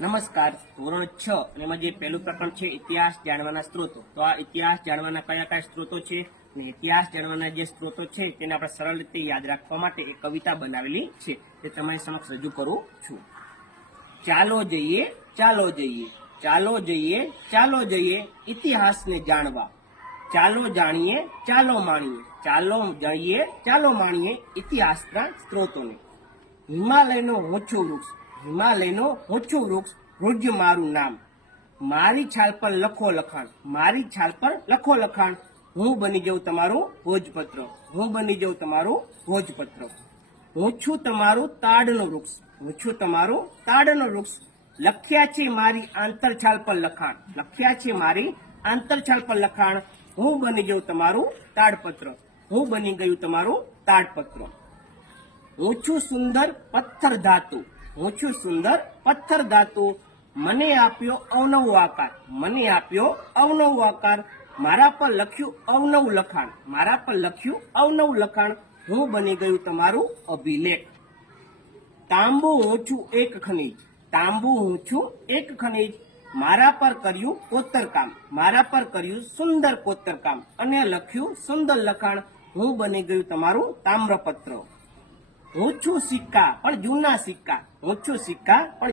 નમસ્કાર. ધોરણ છ અને એમાં જે પહેલું પ્રકરણ છે, ઇતિહાસ જાણવાના સ્ત્રોતો. તો આ ઇતિહાસ જાણવાના કયા કયા સ્ત્રોતો છે? અને ઇતિહાસ જાણવાના જે સ્ત્રોતો છે, તેને આપણે સરળ રીતે યાદ રાખવા માટે એક કવિતા બનાવેલી છે. તે તમારી સમક્ષ રજૂ કરું છું. ચાલો જઈએ ચાલો જઈએ ચાલો જઈએ ચાલો જઈએ ઇતિહાસને જાણવા. ચાલો જાણીએ, ચાલો માણીએ. ચાલો જઈએ ચાલો માણીએ ઇતિહાસના સ્ત્રોતોને. હિમાલયનો ઊંચું વૃક્ષ હિમાલયનો ઓછું વૃક્ષ રુજ મારું નામ. મારી છાલ પર લખો લખાણ, મારી છાલ પર લખો લખાણ. હું બની જાઉં તમારું ભોજપત્ર, હું બની જાઉં તમારું ભોજપત્ર. હું છું તમારું તાડનું વૃક્ષ, હું છું તમારું તાડનું વૃક્ષ. લખ્યા છે મારી આંતરછાલ પર લખાણ, લખ્યા છે મારી આંતરછાલ પર લખાણ. હું બની જાઉં તમારું તાડપત્ર, હું બની ગયું તમારું તાડપત્ર. હું છું સુંદર પથ્થર ધાતુ હું છું સુંદર પથ્થર ધાતુ. મને આપ્યો અવનવો આકાર. મને આપ્યો અવનવો આકાર. મારા પર લખ્યું અવનવું લખાણ. મારા પર લખ્યું અવનવું લખાણ. હું બની ગયું તમારું અભિલેખ. તાંબુ ઓછું એક ખનીજ. તાંબુ હું છું એક ખનીજ. મારા પર કર્યું કોતરકામ. મારા પર કર્યું સુંદર કોતરકામ. અને લખ્યું સુંદર લખાણ. હું બની ગયું તમારું તામ્રપત્ર. હું છું સિક્કા પણ જૂના સિક્કા. હું છું સિક્કા પણ